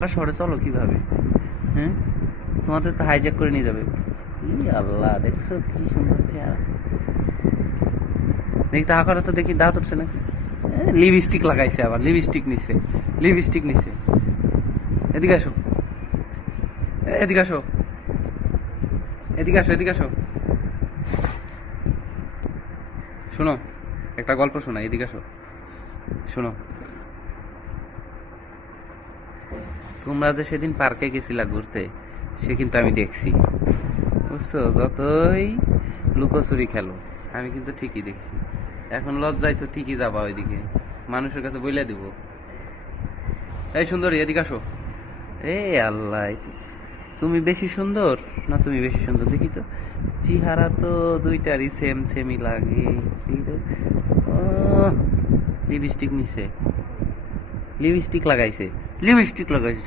শহরে চলো কিভাবে? হ্যাঁ, তোমাদের তো হাইজ্যাক করে নিয়ে যাবে। আল্লাহ, দেখছো কি সুন্দর চেহারা। দেখতে আকারে তো দেখি দাঁত উঠছে নাকি। লিপস্টিক লাগাইছে, আবার লিপস্টিক নিছে, লিপস্টিক নিছে। এদিকে আসো, এদিকে আসো, এদিকে আসো, এদিকে আসো। শোনো, একটা গল্প শোনা, এদিকে আসো। শোনো, তোমরা যে সেদিন পার্কে গেছিলা ঘুরতে, সে কিন্তু আমি দেখছি, বুঝছো? যতই লুকোচুরি খেলো, আমি কিন্তু ঠিকই দেখছি। এখন লজ্জায় তো ঠিকই যাবা ওইদিকে, মানুষের কাছে বইলে দিব। এই সুন্দরী, এদিকে আসো। এ আল্লাহ, তুমি বেশি সুন্দর না তুমি বেশি সুন্দর দেখি তো। চেহারা তো দুইটারই সেম সেমই লাগে। লিপস্টিক নিছে, লিপস্টিক লাগাইছে, লিপস্টিক লাগাইছে।